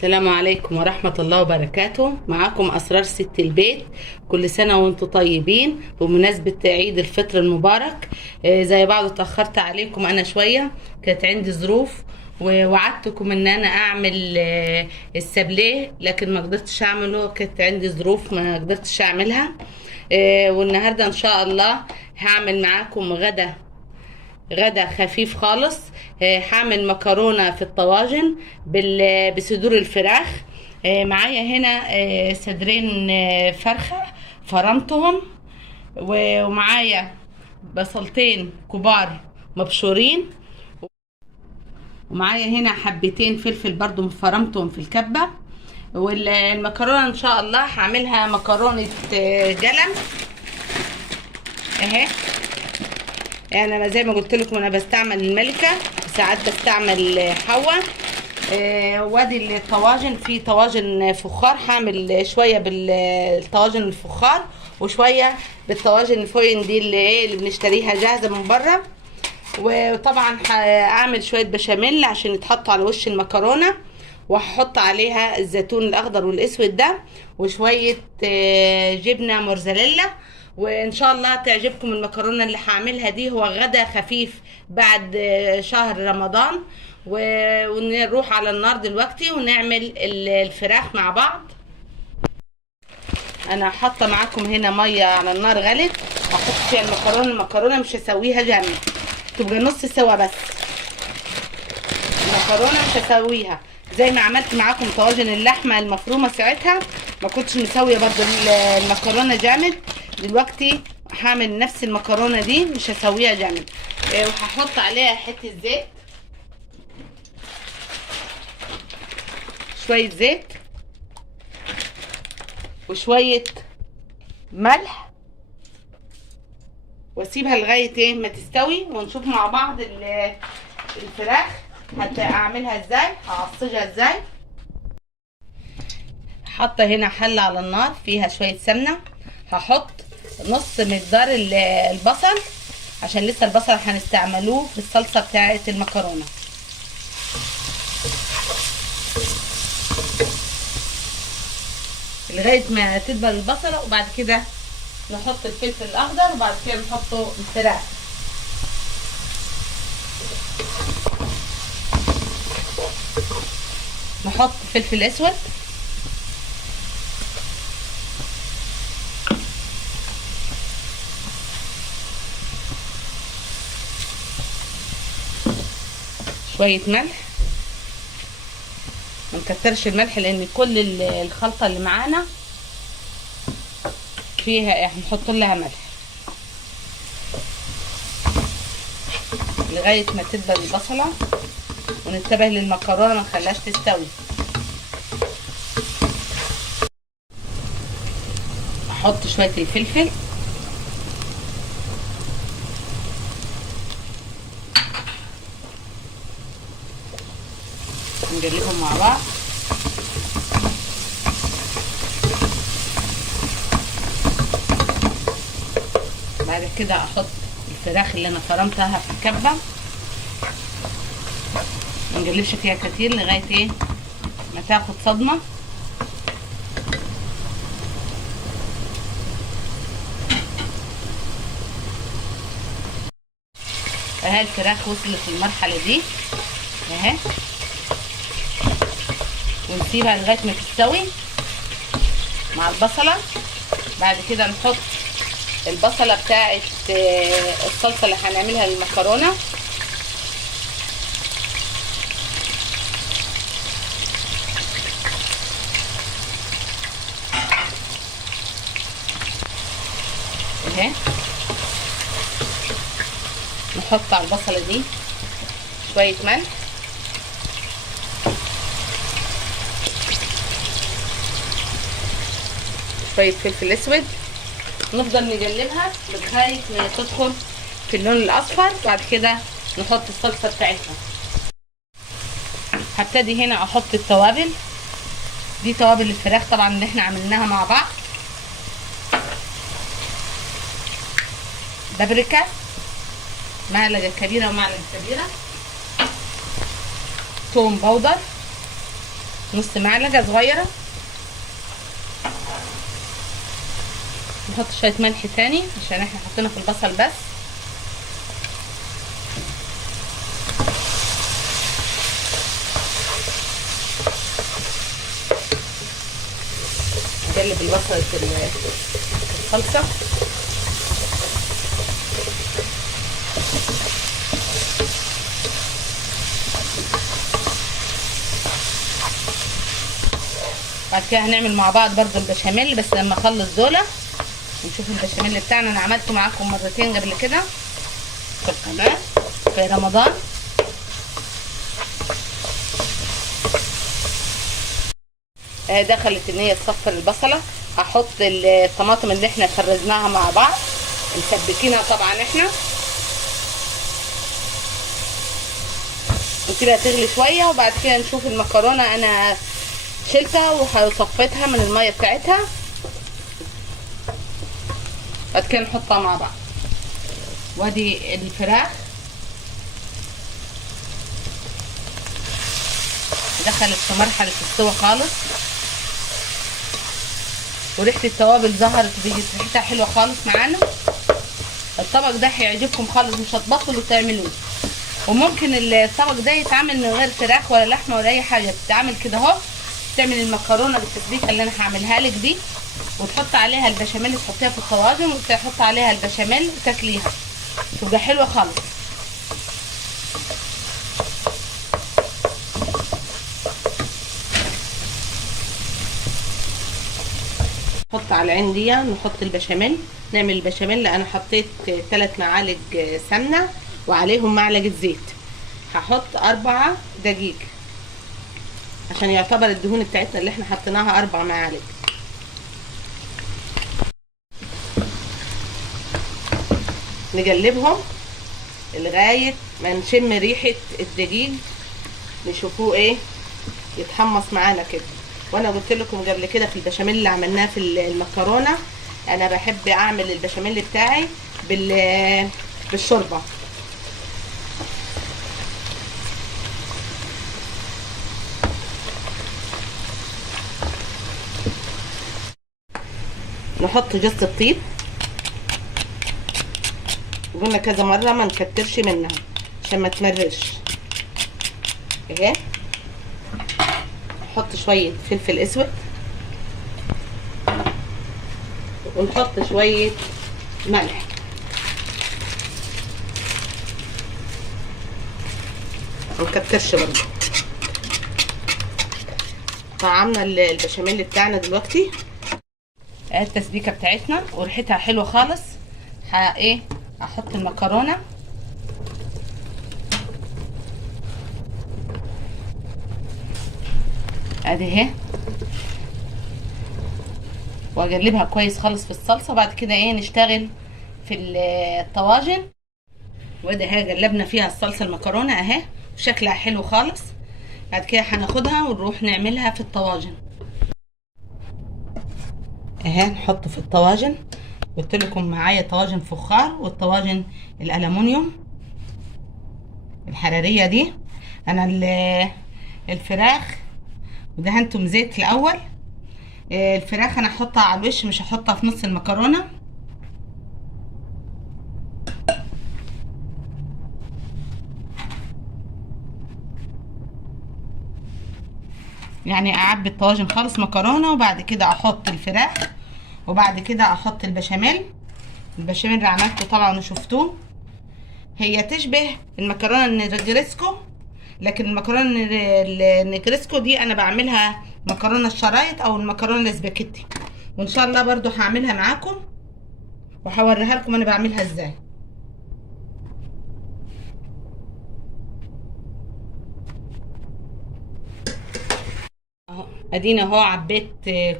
السلام عليكم ورحمة الله وبركاته. معاكم أسرار ست البيت. كل سنة وانتم طيبين بمناسبة عيد الفطر المبارك. زي بعض اتأخرت عليكم أنا شوية، كانت عندي ظروف ووعدتكم ان انا اعمل السابليه، لكن ما قدرتش اعمله، كانت عندي ظروف ما قدرتش اعملها. والنهارده ان شاء الله هعمل معاكم غدا خفيف خالص. هعمل مكرونة في الطواجن بصدور الفراخ. معايا هنا صدرين فرخة فرمتهم، ومعايا بصلتين كبار مبشورين، ومعايا هنا حبتين فلفل برضو فرمتهم في الكبة. والمكرونة ان شاء الله هعملها مكرونة جلم اهي. يعني انا زي ما قلت لكم انا بستعمل الملكه، ساعات بستعمل حوا. وادي الطواجن، في طواجن فخار، هعمل شويه بالطواجن الفخار وشويه بالطواجن الفوين دي اللي بنشتريها جاهزه من بره. وطبعا هعمل شويه بشاميل عشان يتحطوا على وش المكرونه، وهحط عليها الزيتون الاخضر والاسود ده، وشويه جبنه موتزاريلا. وان شاء الله تعجبكم المكرونه اللي هعملها دي. هو غدا خفيف بعد شهر رمضان. ونروح على النار دلوقتي ونعمل الفراخ مع بعض. انا حاطه معاكم هنا ميه على النار غلت، هحط فيها المكرونه مش هسويها جامد، تبقى نص سوا بس. المكرونه مش هسويها زي ما عملت معاكم طواجن اللحمه المفرومه ساعتها، ما كنتش مسويه برضو المكرونه جامد. دلوقتي هعمل نفس المكرونه دي مش هسويها جامد. وهحط عليها حته زيت، شويه زيت وشويه ملح، واسيبها لغايه ما تستوي، ونشوف مع بعض الفراخ هعملها ازاي، هعصجها ازاي. حاطه هنا حله على النار فيها شويه سمنه، هحط نص مقدار البصل عشان لسه البصل هنستعملوه في الصلصه بتاعه المكرونه. لغايه ما تدبل البصله، وبعد كده نحط الفلفل الاخضر، وبعد كده نحطه الفراخ. نحط فلفل اسود، شويه ملح، ما نكترش الملح لان كل الخلطه اللي معانا فيها هنحط لها ملح، لغايه ما تدبل البصله. وننتبه للمكرونه ما نخليهاش تستوي. احط شويه الفلفل، نقلبهم مع بعض. بعد كده احط الفراخ اللي انا فرمتها في الكبه، ما نقلبش فيها كتير لغايه ما تاخد صدمه. اهي الفراخ وصلت للمرحله دي اهي، ونسيبها لغايه ما تستوي مع البصله. بعد كده نحط البصله بتاعت الصلصه اللي هنعملها للمكرونه. اهي نحط على البصله دي شويه ملح، شويه فلفل اسود، نفضل نقلبها لغايه ما تدخل في اللون الاصفر. بعد كده نحط الصلصه بتاعتنا. هبتدي هنا احط التوابل دي، توابل الفراخ طبعا اللي احنا عملناها مع بعض. بابريكا معلقه كبيره ومعلقه كبيره، توم باودر، نص معلقه صغيره. نحط شويه ملح تاني عشان احنا حطينا في البصل بس. نقلب البصله في الصلصه. بعد كده هنعمل مع بعض برضو البشاميل، بس لما اخلص دولة ونشوف البشاميل بتاعنا. انا عملته معاكم مرتين قبل كده في القناة في رمضان. دخلت ان هي تصفر البصلة. هحط الطماطم اللي احنا فرزناها مع بعض مسبكينها طبعا احنا، وكده تغلي شوية. وبعد كده نشوف المكرونة. انا شلتها وصفيتها من المية بتاعتها. بعد كده نحطها مع بعض. وادي الفراخ دخلت في مرحلة السوا خالص، وريحة التوابل ظهرت وبقت ريحتها حلوة خالص معانا. الطبق ده هيعجبكم خالص، مش هتبطلوا تعملوه. وممكن الطبق ده يتعمل من غير فراخ ولا لحمة ولا اي حاجة، بتتعمل كده اهو. تعمل المكرونة بالتسبيكة اللي انا هعملها لك دي، وتحط عليها البشاميل، تحطيها في الطواجن وتحط عليها البشاميل وتاكليها، تبقى حلوة خالص. نحط على العين دي نحط البشاميل. نعمل البشاميل. انا حطيت 3 معالق سمنة وعليهم معلقة زيت. هحط 4 دقيق عشان يعتبر الدهون بتاعتنا اللي احنا حطيناها 4 معالق. نقلبهم لغاية ما نشم ريحة الدقيق، نشوفوه ايه يتحمص معانا كده. وانا قلت لكم قبل كده في البشاميل اللي عملناه في المكرونة، انا بحب اعمل البشاميل بتاعي بالشوربة. نحط جوز الطيب، قلنا كذا مره ما نكترش منها عشان ما تمررش اهي. نحط شويه فلفل اسود، ونحط شويه ملح. ما نكترش برضه. طعمنا البشاميل بتاعنا دلوقتي. التسبيكه بتاعتنا وريحتها حلوه خالص. ايه احط المكرونه ادي اهي، واقلبها كويس خالص في الصلصه. بعد كده ايه نشتغل في الطواجن. وادي اهي قلبنا فيها الصلصه المكرونه اهي، شكلها حلو خالص. بعد كده هناخدها ونروح نعملها في الطواجن اهي. نحط في الطواجن. قلت لكم معايا طواجن فخار والطواجن الالومنيوم الحراريه دي. انا الفراخ ودهنتهم زيت الاول. الفراخ انا هحطها على الوش، مش هحطها في نص المكرونه. يعني اعبي الطواجن خالص مكرونه، وبعد كده احط الفراخ، وبعد كده احط البشاميل. البشاميل اللي عملته طبعا وشفتوه، هي تشبه المكرونه النجريسكو، لكن المكرونه النجريسكو دي انا بعملها مكرونه الشرايط او المكرونه السباكيتي. وان شاء الله برضو هعملها معاكم وهوريها لكم انا بعملها ازاي. اهو ادينا اهو عبيت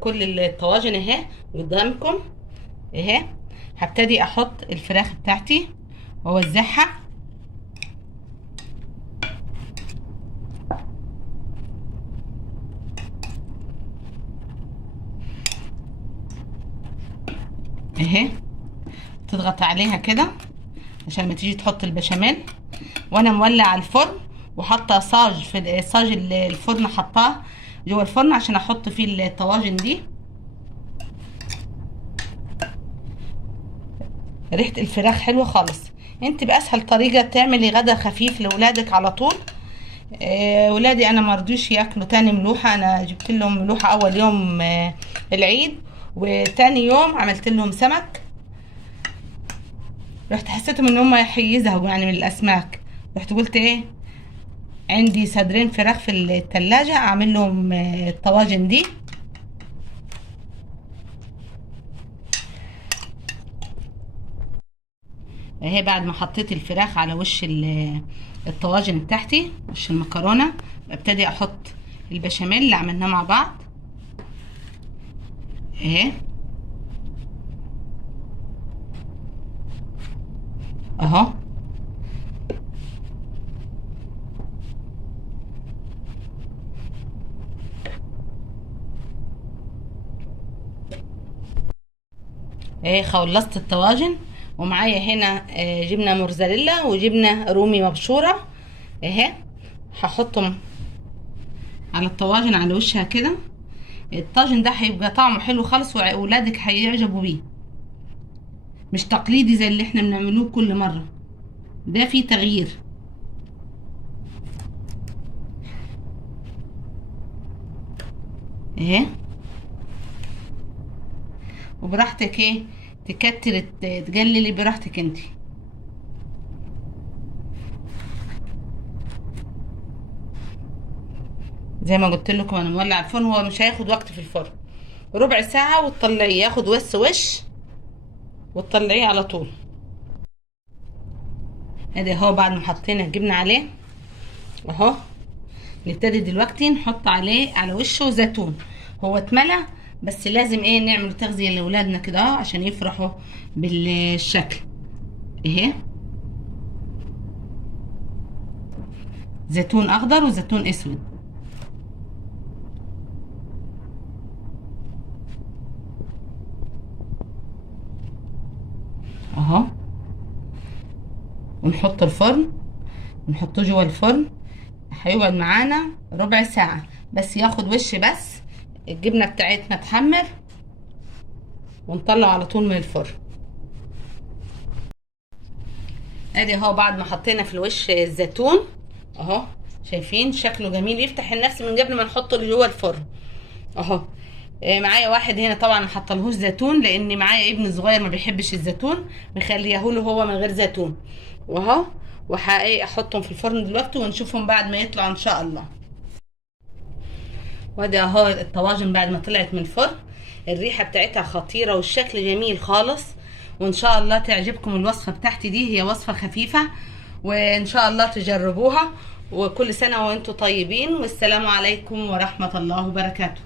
كل الطواجن اهي قدامكم اهي. هبتدي احط الفراخ بتاعتي واوزعها اهي. تضغط عليها كده عشان ما تيجي تحط البشاميل. وانا مولعه الفرن وحاطه صاج في صاج الفرن، حطاه جوه الفرن عشان احط فيه الطواجن دي. ريحه الفراخ حلوه خالص. انت باسهل طريقه تعملي غدا خفيف لاولادك على طول. ولادي انا مرضوش ياكلوا تاني ملوحه، انا جبت لهم ملوحه اول يوم العيد، وتاني يوم عملت لهم سمك. رحت حسيتهم ان هم هيزهقوا يعني من الاسماك، رحت قلت ايه، عندي صدرين فراخ في التلاجة اعمل لهم الطواجن دي. اهي بعد ما حطيت الفراخ على وش الطواجن بتاعتي، وش المكرونه، ببتدي احط البشاميل اللي عملناه مع بعض اهي اهو. اهي خلصت الطواجن، ومعايا هنا جبنه موتزاريلا وجبنه رومي مبشوره اهي. هحطهم على الطواجن على وشها كده. الطاجن ده هيبقى طعمه حلو خالص واولادك هيعجبوا بيه، مش تقليدي زي اللي احنا بنعملوه كل مره، ده فيه تغيير اهي. وبراحتك ايه تكتر تقللي براحتك انت. زي ما قلت لكم انا مولع الفرن، هو مش هياخد وقت في الفرن، ربع ساعه وتطلعيه، ياخد وش وتطلعيه على طول. ادي اهو بعد ما حطينا الجبنه عليه اهو. نبتدي دلوقتي نحط عليه على وشه زيتون. هو اتملى بس لازم ايه نعمل تغذيه لاولادنا كده عشان يفرحوا بالشكل اهي. زيتون اخضر وزيتون اسود اهو. ونحط الفرن، نحطه جوه الفرن، هيقعد معانا ربع ساعه بس، ياخد وش بس الجبنه بتاعتنا تحمر، ونطلع على طول من الفرن. ادي اهو بعد ما حطينا في الوش الزيتون اهو، شايفين شكله جميل يفتح النفس من قبل ما نحطه جوه الفرن اهو. معايا واحد هنا طبعا ما حطلهوش زيتون لان معايا ابن صغير ما بيحبش الزيتون، مخليهوله هو من غير زيتون واهو. احطهم في الفرن دلوقتي ونشوفهم بعد ما يطلعوا ان شاء الله. وادي اهو الطواجن بعد ما طلعت من الفرن، الريحه بتاعتها خطيره والشكل جميل خالص، وان شاء الله تعجبكم الوصفه بتاعتي دي. هي وصفه خفيفه وان شاء الله تجربوها، وكل سنه وانتم طيبين، والسلام عليكم ورحمه الله وبركاته.